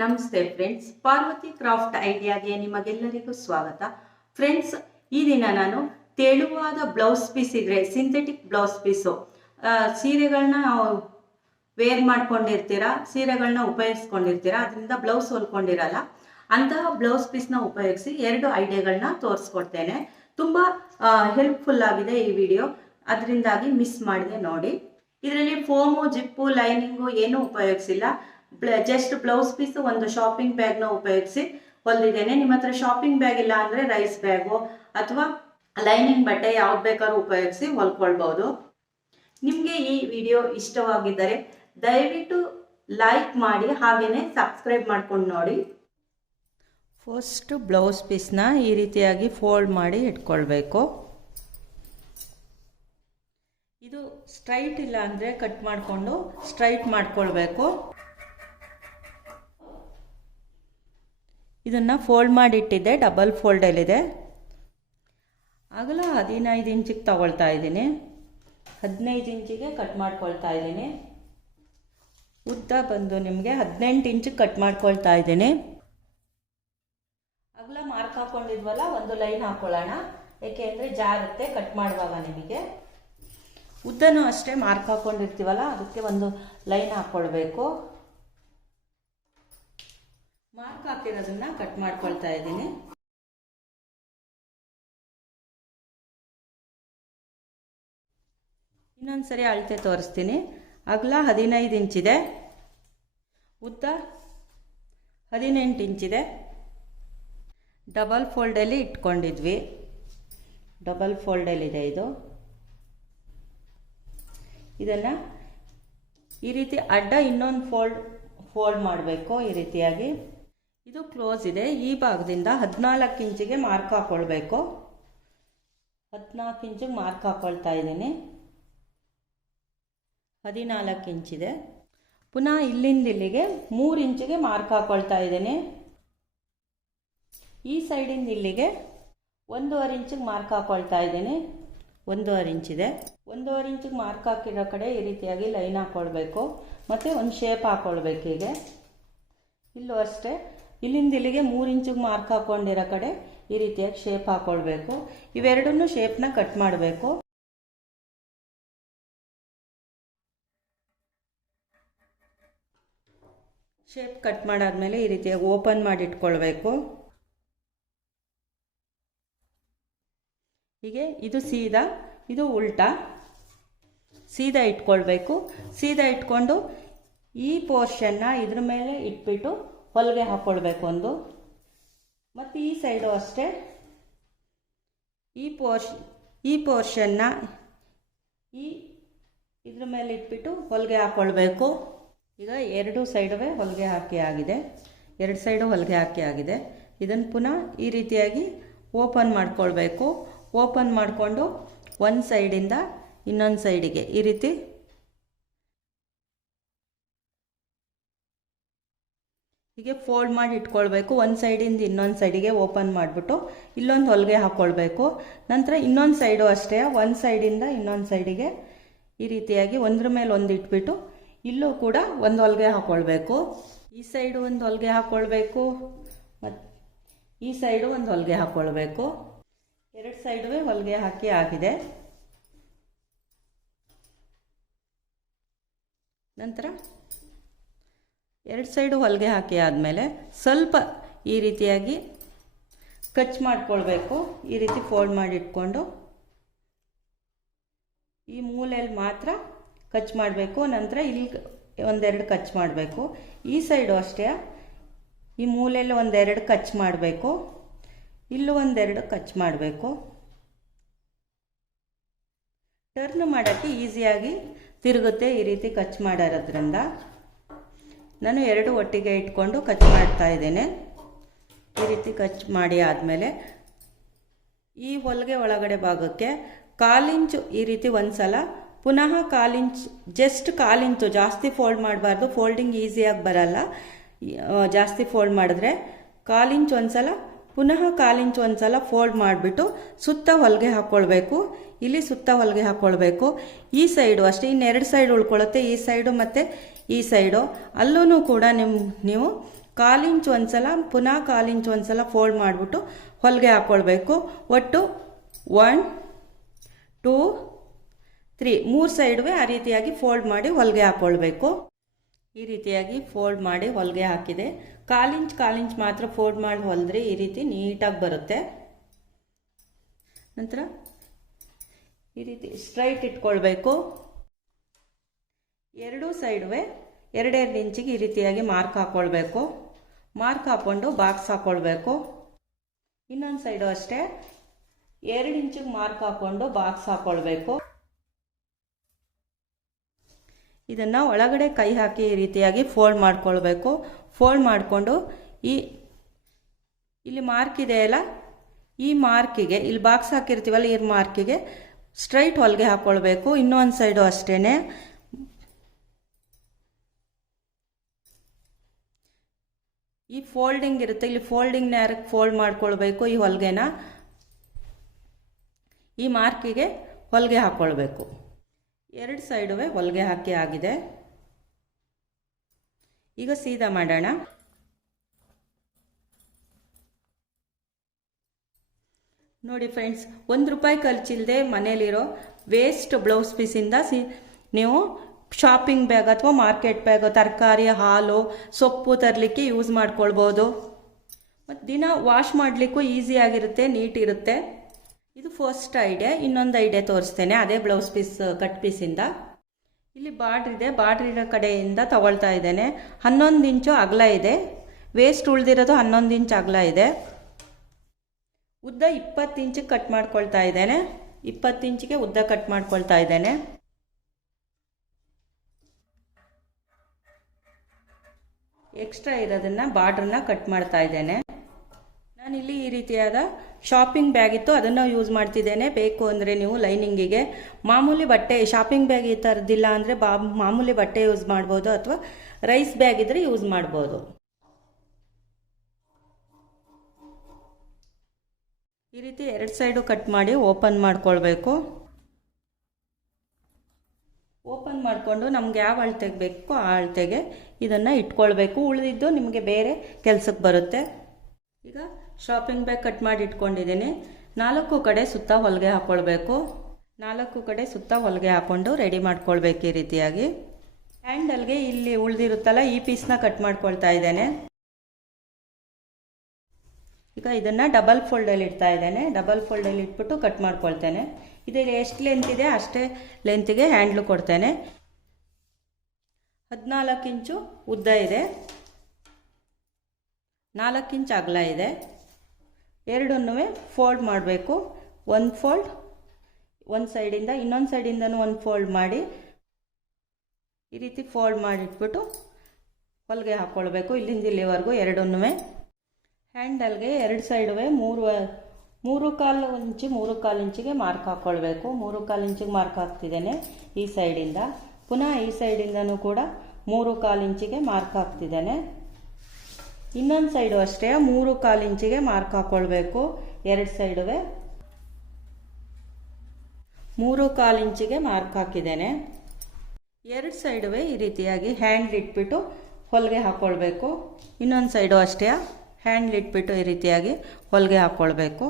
ನಮಸ್ತೆ friends, Parvati craft ಐಡಿಯಾಗೆ ನಿಮಗೆಲ್ಲರಿಗೂ ಸ್ವಾಗತ. ಫ್ರೆಂಡ್ಸ್, ಈ ದಿನ ನಾನು ತೆಳುವಾದ ಬ್ಲೌಸ್ ಪೀಸ್ ಇದ್ರೆ ಸಿಂಥೆಟಿಕ್ ಬ್ಲೌಸ್ ಪೀಸು ಸೀರೆಗಳನ್ನ ವೇರ್ ಮಾಡ್ಕೊಂಡಿರ್ತೀರಾ, ಸೀರೆಗಳನ್ನ ಉಪಯೋಗಿಸ್ಕೊಂಡಿರ್ತೀರಾ, ಅದರಿಂದ ಬ್ಲೌಸ್ ಹೊಲ್ಕೊಂಡಿರಲ್ಲ, ಅಂತಹ ಬ್ಲೌಸ್ ಪೀಸ್ನ ಉಪಯೋಗಿಸಿ 2 ಐಡಿಯಾಗಳನ್ನ ತೋರಿಸ್ಕೊಡ್ತೇನೆ. ತುಂಬ ಹೆಲ್ಪ್ಫುಲ್ ಆಗಿದೆ ಈ ವಿಡಿಯೋ, ಅದರಿಂದಾಗಿ ಮಿಸ್ ಮಾಡಿದೆ ನೋಡಿ. ಇದರಲ್ಲಿ ಫೋಮು, ಜಿಪ್ಪು, ಲೈನಿಂಗು ಏನೂ ಉಪಯೋಗಿಸಿಲ್ಲ. ಜಸ್ಟ್ ಬ್ಲೌಸ್ ಪೀಸು ಒಂದು ಶಾಪಿಂಗ್ ಬ್ಯಾಗ್ನ ಉಪಯೋಗಿಸಿ ಹೊಲಿದಿದ್ದೇನೆ. ನಿಮ್ಮ ಹತ್ರ ಶಾಪಿಂಗ್ ಬ್ಯಾಗ್ ಇಲ್ಲ ಅಂದರೆ ರೈಸ್ ಬ್ಯಾಗು ಅಥವಾ ಲೈನಿಂಗ್ ಬಟ್ಟೆ ಯಾವ್ದು ಬೇಕಾದ್ರೂ ಉಪಯೋಗಿಸಿ ಹೊಲ್ಕೊಳ್ಬೋದು. ನಿಮಗೆ ಈ ವಿಡಿಯೋ ಇಷ್ಟವಾಗಿದ್ದರೆ ದಯವಿಟ್ಟು ಲೈಕ್ ಮಾಡಿ, ಹಾಗೆಯೇ ಸಬ್ಸ್ಕ್ರೈಬ್ ಮಾಡ್ಕೊಂಡು ನೋಡಿ. ಫಸ್ಟ್ ಬ್ಲೌಸ್ ಪೀಸ್ನ ಈ ರೀತಿಯಾಗಿ ಫೋಲ್ಡ್ ಮಾಡಿ ಇಟ್ಕೊಳ್ಬೇಕು. ಇದು ಸ್ಟ್ರೈಟ್ ಇಲ್ಲ ಅಂದರೆ ಕಟ್ ಮಾಡಿಕೊಂಡು ಸ್ಟ್ರೈಟ್ ಮಾಡ್ಕೊಳ್ಬೇಕು. ಇದನ್ನು ಫೋಲ್ಡ್ ಮಾಡಿಟ್ಟಿದ್ದೆ, ಡಬಲ್ ಫೋಲ್ಡಲ್ಲಿದೆ. ಅಗಲ 15 ಇಂಚಿಗೆ ತಗೊಳ್ತಾ ಇದ್ದೀನಿ, 15 ಇಂಚಿಗೆ ಕಟ್ ಮಾಡ್ಕೊಳ್ತಾ ಇದ್ದೀನಿ. ಉದ್ದ ಬಂದು ನಿಮಗೆ 18 ಇಂಚಿಗೆ ಕಟ್ ಮಾಡ್ಕೊಳ್ತಾ ಇದ್ದೀನಿ. ಅಗಲ ಮಾರ್ಕ್ ಹಾಕೊಂಡಿದ್ವಲ್ಲ, ಒಂದು ಲೈನ್ ಹಾಕೊಳ್ಳೋಣ, ಏಕೆಂದರೆ ಜಾರುತ್ತೆ ಕಟ್ ಮಾಡುವಾಗ ನಿಮಗೆ. ಉದ್ದನೂ ಅಷ್ಟೇ ಮಾರ್ಕ್ ಹಾಕೊಂಡಿರ್ತೀವಲ್ಲ, ಅದಕ್ಕೆ ಒಂದು ಲೈನ್ ಹಾಕ್ಕೊಳ್ಬೇಕು. ಮಾರ್ಕ್ ಹಾಕಿರೋದನ್ನ ಕಟ್ ಮಾಡ್ಕೊಳ್ತಾ ಇದ್ದೀನಿ. ಇನ್ನೊಂದ್ಸರಿ ಅಳತೆ ತೋರಿಸ್ತೀನಿ. ಅಗಲ 15 ಇಂಚಿದೆ, ಉದ್ದ 18 ಇಂಚಿದೆ. ಡಬಲ್ ಫೋಲ್ಡಲ್ಲಿ ಇಟ್ಕೊಂಡಿದ್ವಿ, ಡಬಲ್ ಫೋಲ್ಡಲ್ಲಿದೆ ಇದು. ಇದನ್ನು ಈ ರೀತಿ ಅಡ್ಡ ಇನ್ನೊಂದು ಫೋಲ್ಡ್ ಮಾಡಬೇಕು ಈ ರೀತಿಯಾಗಿ. ಇದು ಕ್ಲೋಸ್ ಇದೆ. ಈ ಭಾಗದಿಂದ 14 ಇಂಚಿಗೆ ಮಾರ್ಕ್ ಹಾಕ್ಕೊಳ್ಬೇಕು. 14 ಇಂಚಿಗೆ ಮಾರ್ಕ್ ಹಾಕ್ಕೊಳ್ತಾ ಇದ್ದೀನಿ. 14 ಇಂಚಿದೆ. ಪುನಃ ಇಲ್ಲಿಂದ ಇಲ್ಲಿಗೆ 3 ಇಂಚಿಗೆ ಮಾರ್ಕ್ ಹಾಕ್ಕೊಳ್ತಾ ಇದ್ದೀನಿ. ಈ ಸೈಡಿಂದ ಇಲ್ಲಿಗೆ 1.5 ಇಂಚಿಗೆ ಮಾರ್ಕ್ ಹಾಕ್ಕೊಳ್ತಾ ಇದ್ದೀನಿ. 1.5 ಇಂಚಿದೆ. 1.5 ಇಂಚಿಗೆ ಮಾರ್ಕ್ ಹಾಕಿರೋ ಕಡೆ ಈ ರೀತಿಯಾಗಿ ಲೈನ್ ಹಾಕ್ಕೊಳ್ಬೇಕು, ಮತ್ತು ಒಂದು ಶೇಪ್ ಹಾಕ್ಕೊಳ್ಬೇಕು. ಹೀಗೆ ಇಲ್ಲೂ ಅಷ್ಟೇ, ಇಲ್ಲಿಂದ ಇಲ್ಲಿಗೆ 3 ಇಂಚಿಗೆ ಮಾರ್ಕ್ ಹಾಕ್ಕೊಂಡಿರೋ ಕಡೆ ಈ ರೀತಿಯಾಗಿ ಶೇಪ್ ಹಾಕ್ಕೊಳ್ಬೇಕು. ಇವೆರಡನ್ನೂ ಶೇಪ್ನ ಕಟ್ ಮಾಡಬೇಕು. ಶೇಪ್ ಕಟ್ ಮಾಡಾದ್ಮೇಲೆ ಈ ರೀತಿಯಾಗಿ ಓಪನ್ ಮಾಡಿ ಇಟ್ಕೊಳ್ಬೇಕು. ಹೀಗೆ ಇದು ಸೀದಾ, ಇದು ಉಲ್ಟಾ. ಸೀದಾ ಇಟ್ಕೊಳ್ಬೇಕು. ಸೀದಾ ಇಟ್ಕೊಂಡು ಈ ಪೋರ್ಷನ್ನ ಇದ್ರ ಮೇಲೆ ಇಟ್ಬಿಟ್ಟು ಹೊಲಿಗೆ ಹಾಕ್ಕೊಳ್ಬೇಕು ಒಂದು. ಮತ್ತು ಈ ಸೈಡು ಅಷ್ಟೇ, ಈ ಪೋರ್ಷನ್ನ ಇದ್ರ ಮೇಲೆ ಇಟ್ಬಿಟ್ಟು ಹೊಲಿಗೆ ಹಾಕ್ಕೊಳ್ಬೇಕು. ಈಗ 2 ಸೈಡುವೆ ಹೊಲಿಗೆ ಹಾಕಿ ಆಗಿದೆ, 2 ಸೈಡು ಹೊಲಿಗೆ ಹಾಕಿ ಆಗಿದೆ. ಇದನ್ನು ಪುನಃ ಈ ರೀತಿಯಾಗಿ ಓಪನ್ ಮಾಡ್ಕೊಳ್ಬೇಕು. ಓಪನ್ ಮಾಡಿಕೊಂಡು ಒಂದು ಸೈಡಿಂದ ಇನ್ನೊಂದು ಸೈಡಿಗೆ ಈ ರೀತಿ ಹೀಗೆ ಫೋಲ್ಡ್ ಮಾಡಿ ಇಟ್ಕೊಳ್ಬೇಕು. ಒಂದು ಸೈಡಿಂದ ಇನ್ನೊಂದು ಸೈಡಿಗೆ ಓಪನ್ ಮಾಡಿಬಿಟ್ಟು ಇಲ್ಲೊಂದು ಹೊಲಿಗೆ ಹಾಕ್ಕೊಳ್ಬೇಕು. ನಂತರ ಇನ್ನೊಂದು ಸೈಡು ಅಷ್ಟೇ, ಒಂದು ಸೈಡಿಂದ ಇನ್ನೊಂದು ಸೈಡಿಗೆ ಈ ರೀತಿಯಾಗಿ ಒಂದ್ರ ಮೇಲೆ ಒಂದು ಇಟ್ಬಿಟ್ಟು ಇಲ್ಲೂ ಕೂಡ ಒಂದು ಹೊಲಿಗೆ ಹಾಕ್ಕೊಳ್ಬೇಕು. ಈ ಸೈಡು ಒಂದು ಹೊಲಿಗೆ ಹಾಕ್ಕೊಳ್ಬೇಕು, ಮತ್ತು ಈ ಸೈಡು ಒಂದು ಹೊಲಿಗೆ ಹಾಕ್ಕೊಳ್ಬೇಕು. 2 ಸೈಡುವೆ ಹೊಲಿಗೆ ಹಾಕಿ ಆಗಿದೆ. ನಂತರ 2 ಸೈಡು ಹೊಲಿಗೆ ಹಾಕಿ ಆದಮೇಲೆ ಸ್ವಲ್ಪ ಈ ರೀತಿಯಾಗಿ ಕಚ್ ಮಾಡ್ಕೊಳ್ಬೇಕು. ಈ ರೀತಿ ಫೋಲ್ಡ್ ಮಾಡಿ ಇಟ್ಕೊಂಡು ಈ ಮೂಲೆಯಲ್ಲಿ ಮಾತ್ರ ಕಚ್ ಮಾಡಬೇಕು. ನಂತರ ಇಲ್ಲಿ 1-2 ಕಚ್ ಮಾಡಬೇಕು. ಈ ಸೈಡು ಅಷ್ಟೇ, ಈ ಮೂಲೆಯಲ್ಲಿ 1-2 ಕಚ್ ಮಾಡಬೇಕು. ಇಲ್ಲೂ 1-2 ಕಚ್ ಮಾಡಬೇಕು. ಟರ್ನ್ ಮಾಡೋಕ್ಕೆ ಈಸಿಯಾಗಿ ತಿರುಗುತ್ತೆ ಈ ರೀತಿ ಕಚ್ ಮಾಡಿರೋದ್ರಿಂದ. ನಾನು 2 ಒಟ್ಟಿಗೆ ಇಟ್ಕೊಂಡು ಕಚ್ ಮಾಡ್ತಾ ಇದ್ದೇನೆ. ಈ ರೀತಿ ಕಚ್ ಮಾಡಿ ಆದಮೇಲೆ ಈ ಹೊಲಿಗೆ ಒಳಗಡೆ ಭಾಗಕ್ಕೆ 1/4 ಇಂಚು ಈ ರೀತಿ ಒಂದು ಸಲ, ಪುನಃ 1/4 ಇಂಚ್, ಜಸ್ಟ್ 1/4 ಇಂಚು, ಜಾಸ್ತಿ ಫೋಲ್ಡ್ ಮಾಡಬಾರ್ದು, ಫೋಲ್ಡಿಂಗ್ ಈಸಿಯಾಗಿ ಬರಲ್ಲ ಜಾಸ್ತಿ ಫೋಲ್ಡ್ ಮಾಡಿದ್ರೆ. 1/4 ಇಂಚ್ ಒಂದು ಸಲ, ಪುನಃ 1/4 ಇಂಚ್ ಒಂದು ಸಲ ಫೋಲ್ಡ್ ಮಾಡಿಬಿಟ್ಟು ಸುತ್ತ ಹೊಲಿಗೆ ಹಾಕ್ಕೊಳ್ಬೇಕು. ಇಲ್ಲಿ ಸುತ್ತ ಹೊಲಿಗೆ ಹಾಕ್ಕೊಳ್ಬೇಕು. ಈ ಸೈಡು ಅಷ್ಟೇ, ಇನ್ನು 2 ಸೈಡ್ ಉಳ್ಕೊಳ್ಳುತ್ತೆ. ಈ ಸೈಡು ಮತ್ತು ಈ ಸೈಡು ಅಲ್ಲೂ ಕೂಡ ನೀವು 1/4 ಇಂಚ್ ಒಂದ್ಸಲ ಪುನಃ 1/4 ಇಂಚ್ ಒಂದ್ಸಲ ಫೋಲ್ಡ್ ಮಾಡಿಬಿಟ್ಟು ಹೊಲಿಗೆ ಹಾಕ್ಕೊಳ್ಬೇಕು. ಒಟ್ಟು 1 2 3 3 ಸೈಡುವೆ ಆ ರೀತಿಯಾಗಿ ಫೋಲ್ಡ್ ಮಾಡಿ ಹೊಲಿಗೆ ಹಾಕ್ಕೊಳ್ಬೇಕು. ಈ ರೀತಿಯಾಗಿ ಫೋಲ್ಡ್ ಮಾಡಿ ಹೊಲಿಗೆ ಹಾಕಿದೆ. 1/4 ಇಂಚ್ ಮಾತ್ರ ಫೋಲ್ಡ್ ಮಾಡಿ ಹೊಲಿದ್ರೆ ಈ ರೀತಿ ನೀಟಾಗಿ ಬರುತ್ತೆ. ನಂತರ ಈ ರೀತಿ ಸ್ಟ್ರೈಟ್ ಇಟ್ಕೊಳ್ಬೇಕು. ಎರಡೂ ಸೈಡುವೆ 2 ಇಂಚಿಗೆ ಈ ರೀತಿಯಾಗಿ ಮಾರ್ಕ್ ಹಾಕ್ಕೊಳ್ಬೇಕು. ಮಾರ್ಕ್ ಹಾಕ್ಕೊಂಡು ಬಾಕ್ಸ್ ಹಾಕ್ಕೊಳ್ಬೇಕು. ಇನ್ನೊಂದು ಸೈಡು ಅಷ್ಟೇ 2 ಇಂಚಿಗೆ ಮಾರ್ಕ್ ಹಾಕ್ಕೊಂಡು ಬಾಕ್ಸ್ ಹಾಕ್ಕೊಳ್ಬೇಕು. ಇದನ್ನು ಒಳಗಡೆ ಕೈ ಹಾಕಿ ಈ ರೀತಿಯಾಗಿ ಫೋಲ್ಡ್ ಮಾಡ್ಕೊಳ್ಬೇಕು. ಫೋಲ್ಡ್ ಮಾಡಿಕೊಂಡು ಇಲ್ಲಿ ಮಾರ್ಕ್ ಇದೆಯಲ್ಲ, ಈ ಮಾರ್ಕಿಗೆ ಇಲ್ಲಿ ಬಾಕ್ಸ್ ಹಾಕಿರ್ತೀವಲ್ಲ, ಈ ಮಾರ್ಕಿಗೆ ಸ್ಟ್ರೈಟ್ ಹೊಲಿಗೆ ಹಾಕ್ಕೊಳ್ಬೇಕು. ಇನ್ನೊಂದು ಸೈಡು ಅಷ್ಟೇ ಈ ಫೋಲ್ಡಿಂಗ್ ಇರುತ್ತೆ, ಇಲ್ಲಿ ಫೋಲ್ಡಿಂಗ್ ನೇರಕ್ಕೆ ಫೋಲ್ಡ್ ಮಾಡ್ಕೊಳ್ಬೇಕು. ಈ ಹೊಲಿಗೆನ ಈ ಮಾರ್ಕಿಗೆ ಹೊಲಿಗೆ ಹಾಕ್ಕೊಳ್ಬೇಕು. 2 ಸೈಡುವೆ ಹೊಲಿಗೆ ಹಾಕಿ ಆಗಿದೆ. ಈಗ ಸೀದಾ ಮಾಡೋಣ. ನೋಡಿ ಫ್ರೆಂಡ್ಸ್, ₹1 ಖರ್ಚಿಲ್ಲದೆ ಮನೇಲಿರೋ ವೇಸ್ಟ್ ಬ್ಲೌಸ್ ಪೀಸಿಂದ ನೀವು ಶಾಪಿಂಗ್ ಬ್ಯಾಗ್ ಅಥವಾ ಮಾರ್ಕೆಟ್ ಬ್ಯಾಗ್, ತರಕಾರಿ, ಹಾಲು, ಸೊಪ್ಪು ತರಲಿಕ್ಕೆ ಯೂಸ್ ಮಾಡ್ಕೊಳ್ಬೋದು. ಮತ್ತು ದಿನ ವಾಶ್ ಮಾಡಲಿಕ್ಕೂ ಈಸಿಯಾಗಿರುತ್ತೆ, ನೀಟ್ ಇರುತ್ತೆ. ಇದು ಫಸ್ಟ್ ಐಡಿಯಾ. ಇನ್ನೊಂದು ಐಡಿಯಾ ತೋರಿಸ್ತೇನೆ, ಅದೇ ಬ್ಲೌಸ್ ಪೀಸ್ ಕಟ್ ಪೀಸಿಂದ. ಇಲ್ಲಿ ಬಾರ್ಡ್ರ್ ಇದೆ, ಬಾರ್ಡ್ರ್ ಇರೋ ಕಡೆಯಿಂದ ತಗೊಳ್ತಾ ಇದ್ದೇನೆ. 11 ಇಂಚು ಅಗಲ ಇದೆ. ವೇಸ್ಟ್ ಉಳಿದಿರೋದು 11 ಇಂಚ್ ಅಗಲ ಇದೆ. ಉದ್ದ 20 ಇಂಚಿಗೆ ಕಟ್ ಮಾಡ್ಕೊಳ್ತಾ ಇದ್ದೇನೆ. 20 ಇಂಚಿಗೆ ಉದ್ದ ಕಟ್ ಮಾಡ್ಕೊಳ್ತಾ ಇದ್ದೇನೆ. ಎಕ್ಸ್ಟ್ರಾ ಇರೋದನ್ನು ಬಾರ್ಡ್ರನ್ನ ಕಟ್ ಮಾಡ್ತಾ ಇದ್ದೇನೆ. ನಾನಿಲ್ಲಿ ಈ ರೀತಿಯಾದ ಶಾಪಿಂಗ್ ಬ್ಯಾಗ್ ಇತ್ತು, ಅದನ್ನು ಯೂಸ್ ಮಾಡ್ತಿದ್ದೇನೆ. ಬೇಕು ಅಂದರೆ ನೀವು ಲೈನಿಂಗಿಗೆ ಮಾಮೂಲಿ ಬಟ್ಟೆ, ಶಾಪಿಂಗ್ ಬ್ಯಾಗ್ ಈ ಥರದ್ದಿಲ್ಲ ಅಂದರೆ ಮಾಮೂಲಿ ಬಟ್ಟೆ ಯೂಸ್ ಮಾಡ್ಬೋದು, ಅಥವಾ ರೈಸ್ ಬ್ಯಾಗ್ ಇದ್ದರೆ ಯೂಸ್ ಮಾಡ್ಬೋದು. ಈ ರೀತಿ 2 ಸೈಡು ಕಟ್ ಮಾಡಿ ಓಪನ್ ಮಾಡ್ಕೊಳ್ಬೇಕು. ಓಪನ್ ಮಾಡಿಕೊಂಡು ನಮ್ಗೆ ಯಾವ ಅಳತೆಗೆ ಬೇಕೋ ಆ ಅಳತೆಗೆ ಇದನ್ನು ಇಟ್ಕೊಳ್ಬೇಕು. ಉಳಿದಿದ್ದು ನಿಮಗೆ ಬೇರೆ ಕೆಲಸಕ್ಕೆ ಬರುತ್ತೆ. ಈಗ ಶಾಪಿಂಗ್ ಬ್ಯಾಗ್ ಕಟ್ ಮಾಡಿ ಇಟ್ಕೊಂಡಿದ್ದೀನಿ. 4 ಕಡೆ ಸುತ್ತ ಹೊಲಿಗೆ ಹಾಕ್ಕೊಳ್ಬೇಕು. 4 ಕಡೆ ಸುತ್ತ ಹೊಲಿಗೆ ಹಾಕ್ಕೊಂಡು ರೆಡಿ ಮಾಡ್ಕೊಳ್ಬೇಕು. ಈ ರೀತಿಯಾಗಿ ಹ್ಯಾಂಡಲ್ಗೆ ಇಲ್ಲಿ ಉಳಿದಿರುತ್ತಲ್ಲ, ಈ ಪೀಸ್ನ ಕಟ್ ಮಾಡ್ಕೊಳ್ತಾ ಇದ್ದೇನೆ. ಈಗ ಇದನ್ನು ಡಬಲ್ ಫೋಲ್ಡಲ್ಲಿ ಇಡ್ತಾ ಇದ್ದೇನೆ. ಡಬಲ್ ಫೋಲ್ಡಲ್ಲಿ ಇಟ್ಬಿಟ್ಟು ಕಟ್ ಮಾಡ್ಕೊಳ್ತೇನೆ. ಇದರಲ್ಲಿ ಎಷ್ಟು ಲೆಂತ್ ಇದೆ ಅಷ್ಟೇ ಲೆಂತಿಗೆ ಹ್ಯಾಂಡ್ಲು ಕೊಡ್ತೇನೆ. 14 ಇಂಚು ಉದ್ದ ಇದೆ, 4 ಇಂಚ್ ಅಗಲ ಇದೆ. ಎರಡನ್ನೂ ಫೋಲ್ಡ್ ಮಾಡಬೇಕು. ಒಂದು ಫೋಲ್ಡ್ ಒಂದು ಸೈಡಿಂದ, ಇನ್ನೊಂದು ಸೈಡಿಂದನೂ ಒಂದು ಫೋಲ್ಡ್ ಮಾಡಿ ಈ ರೀತಿ ಫೋಲ್ಡ್ ಮಾಡಿಟ್ಬಿಟ್ಟು ಹೊಲಿಗೆ ಹಾಕ್ಕೊಳ್ಬೇಕು. ಇಲ್ಲಿಂದ ಇಲ್ಲಿವರೆಗೂ ಎರಡನ್ನೂ. ಹ್ಯಾಂಡಲ್ಗೆ 2 ಸೈಡುವೆ 3.25 ಇಂಚು 3.25 ಇಂಚಿಗೆ ಮಾರ್ಕ್ ಹಾಕ್ಕೊಳ್ಬೇಕು. 3.25 ಇಂಚಿಗೆ ಮಾರ್ಕ್ ಹಾಕ್ತಿದ್ದೇನೆ ಈ ಸೈಡಿಂದ. ಪುನಃ ಈ ಸೈಡಿಂದನೂ ಕೂಡ 3.25 ಇಂಚಿಗೆ ಮಾರ್ಕ್ ಹಾಕ್ತಿದ್ದೇನೆ. ಇನ್ನೊಂದು ಸೈಡು ಅಷ್ಟೇ 3.25 ಇಂಚಿಗೆ ಮಾರ್ಕ್ ಹಾಕ್ಕೊಳ್ಬೇಕು. 2 ಸೈಡುವೆ 3.25 ಇಂಚಿಗೆ ಮಾರ್ಕ್ ಹಾಕಿದ್ದೇನೆ. 2 ಸೈಡುವೆ ಈ ರೀತಿಯಾಗಿ ಹ್ಯಾಂಡ್ ಇಟ್ಬಿಟ್ಟು ಹೊಲಿಗೆ ಹಾಕ್ಕೊಳ್ಬೇಕು. ಇನ್ನೊಂದು ಸೈಡು ಅಷ್ಟೇ ಹ್ಯಾಂಡ್ ಇಟ್ಬಿಟ್ಟು ಈ ರೀತಿಯಾಗಿ ಹೊಲಿಗೆ ಹಾಕ್ಕೊಳ್ಬೇಕು.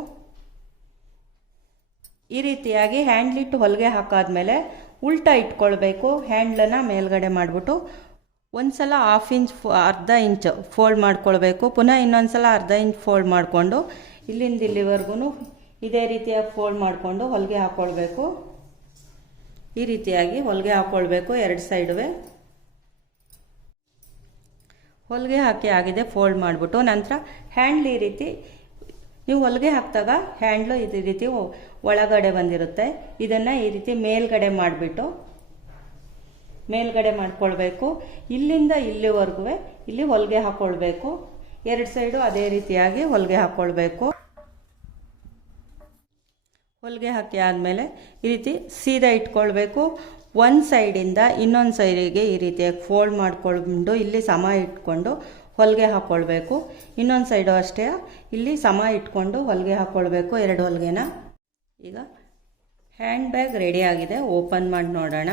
ಈ ರೀತಿಯಾಗಿ ಹ್ಯಾಂಡ್ಲಿಟ್ಟು ಹೊಲಿಗೆ ಹಾಕಾದ್ಮೇಲೆ ಉಲ್ಟಾ ಇಟ್ಕೊಳ್ಬೇಕು. ಹ್ಯಾಂಡ್ಲನ್ನು ಮೇಲ್ಗಡೆ ಮಾಡಿಬಿಟ್ಟು ಒಂದು ಸಲ 1/2 ಇಂಚ್ ಅರ್ಧ ಇಂಚ್ ಫೋಲ್ಡ್ ಮಾಡ್ಕೊಳ್ಬೇಕು. ಪುನಃ ಇನ್ನೊಂದು ಸಲ ಅರ್ಧ ಇಂಚ್ ಫೋಲ್ಡ್ ಮಾಡಿಕೊಂಡು ಇಲ್ಲಿಂದ ಇಲ್ಲಿವರೆಗೂ ಇದೇ ರೀತಿಯಾಗಿ ಫೋಲ್ಡ್ ಮಾಡಿಕೊಂಡು ಹೊಲಿಗೆ ಹಾಕ್ಕೊಳ್ಬೇಕು. ಈ ರೀತಿಯಾಗಿ ಹೊಲಿಗೆ ಹಾಕ್ಕೊಳ್ಬೇಕು 2 ಸೈಡುವೆ. ಹೊಲಿಗೆ ಹಾಕಿ ಆಗಿದೆ ಫೋಲ್ಡ್ ಮಾಡಿಬಿಟ್ಟು ನಂತರ ಹ್ಯಾಂಡ್ಲ್ ಈ ರೀತಿ ನೀವು ಹೊಲಿಗೆ ಹಾಕಿದಾಗ ಹ್ಯಾಂಡ್ಲು ಈ ರೀತಿ ಒಳಗಡೆ ಬಂದಿರುತ್ತೆ. ಇದನ್ನು ಈ ರೀತಿ ಮೇಲ್ಗಡೆ ಮಾಡಿಬಿಟ್ಟು ಮೇಲ್ಗಡೆ ಮಾಡ್ಕೊಳ್ಬೇಕು. ಇಲ್ಲಿಂದ ಇಲ್ಲಿವರೆಗೂ ಇಲ್ಲಿ ಹೊಲಿಗೆ ಹಾಕ್ಕೊಳ್ಬೇಕು. 2 ಸೈಡು ಅದೇ ರೀತಿಯಾಗಿ ಹೊಲಿಗೆ ಹಾಕ್ಕೊಳ್ಬೇಕು. ಹೊಲಿಗೆ ಹಾಕಿ ಆದಮೇಲೆ ಈ ರೀತಿ ಸೀದಾ ಇಟ್ಕೊಳ್ಬೇಕು. ಒಂದು ಸೈಡಿಂದ ಇನ್ನೊಂದು ಸೈಡಿಗೆ ಈ ರೀತಿಯಾಗಿ ಫೋಲ್ಡ್ ಮಾಡಿಕೊಂಡು ಇಲ್ಲಿ ಸಮ ಇಟ್ಕೊಂಡು ಹೊಲಿಗೆ ಹಾಕ್ಕೊಳ್ಬೇಕು. ಇನ್ನೊಂದು ಸೈಡು ಅಷ್ಟೇ ಇಲ್ಲಿ ಸಮ ಇಟ್ಕೊಂಡು ಹೊಲಿಗೆ ಹಾಕ್ಕೊಳ್ಬೇಕು 2 ಹೊಲಿಗೆನ. ಈಗ ಹ್ಯಾಂಡ್ ಬ್ಯಾಗ್ ರೆಡಿ ಆಗಿದೆ. ಓಪನ್ ಮಾಡಿ ನೋಡೋಣ.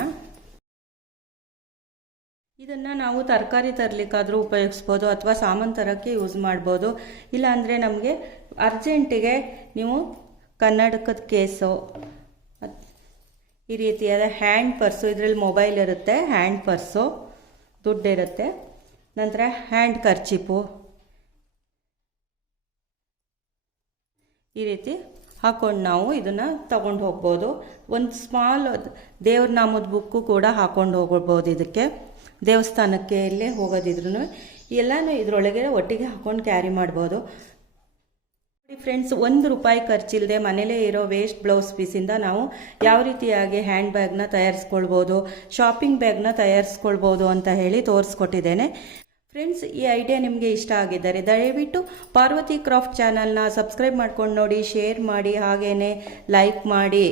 ಇದನ್ನು ನಾವು ತರಕಾರಿ ತರಲಿಕ್ಕಾದರೂ ಉಪಯೋಗಿಸ್ಬೋದು ಅಥವಾ ಸಾಮಾನು ತರೋಕ್ಕೆ ಯೂಸ್ ಮಾಡ್ಬೋದು. ಇಲ್ಲಾಂದರೆ ನಮಗೆ ಅರ್ಜೆಂಟಿಗೆ ನೀವು ಕನ್ನಡಕದ ಕೇಸು, ಈ ರೀತಿಯಾದ ಹ್ಯಾಂಡ್ ಪರ್ಸು, ಇದರಲ್ಲಿ ಮೊಬೈಲ್ ಇರುತ್ತೆ, ಹ್ಯಾಂಡ್ ಪರ್ಸು, ದುಡ್ಡಿರುತ್ತೆ, ನಂತರ ಹ್ಯಾಂಡ್ ಕರ್ಚಿಪು, ಈ ರೀತಿ ಹಾಕೊಂಡು ನಾವು ಇದನ್ನು ತಗೊಂಡು ಹೋಗ್ಬೋದು. ಒಂದು ಸ್ಮಾಲ್ ದೇವ್ರ ನಾಮದ ಬುಕ್ಕು ಕೂಡ ಹಾಕ್ಕೊಂಡು ಹೋಗ್ಬೋದು. ಇದಕ್ಕೆ ದೇವಸ್ಥಾನಕ್ಕೆ ಎಲ್ಲೇ ಹೋಗೋದಿದ್ರು ಎಲ್ಲನೂ ಇದರೊಳಗೆ ಒಟ್ಟಿಗೆ ಹಾಕ್ಕೊಂಡು ಕ್ಯಾರಿ ಮಾಡ್ಬೋದು. ಫ್ರೆಂಡ್ಸ್, ₹1 ಖರ್ಚಿಲ್ಲದೆ ಮನೇಲೇ ಇರೋ ವೇಸ್ಟ್ ಬ್ಲೌಸ್ ಪೀಸಿಂದ ನಾವು ಯಾವ ರೀತಿಯಾಗಿ ಹ್ಯಾಂಡ್ ಬ್ಯಾಗ್ನ ತಯಾರಿಸ್ಕೊಳ್ಬೋದು, ಶಾಪಿಂಗ್ ಬ್ಯಾಗ್ನ ತಯಾರಿಸ್ಕೊಳ್ಬೋದು ಅಂತ ಹೇಳಿ ತೋರಿಸ್ಕೊಟ್ಟಿದ್ದೇನೆ. ಫ್ರೆಂಡ್ಸ್, ಈ ಐಡಿಯಾ ನಿಮಗೆ ಇಷ್ಟ ಆಗಿದ್ದರೆ ದಯವಿಟ್ಟು ಪಾರ್ವತಿ ಕ್ರಾಫ್ಟ್ ಚಾನಲ್ನ ಸಬ್ಸ್ಕ್ರೈಬ್ ಮಾಡ್ಕೊಂಡು ನೋಡಿ, ಶೇರ್ ಮಾಡಿ, ಹಾಗೇನೆ ಲೈಕ್ ಮಾಡಿ.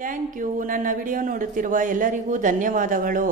Thank you. ನನ್ನ ವಿಡಿಯೋ ನೋಡುತ್ತಿರುವ ಎಲ್ಲರಿಗೂ ಧನ್ಯವಾದಗಳು.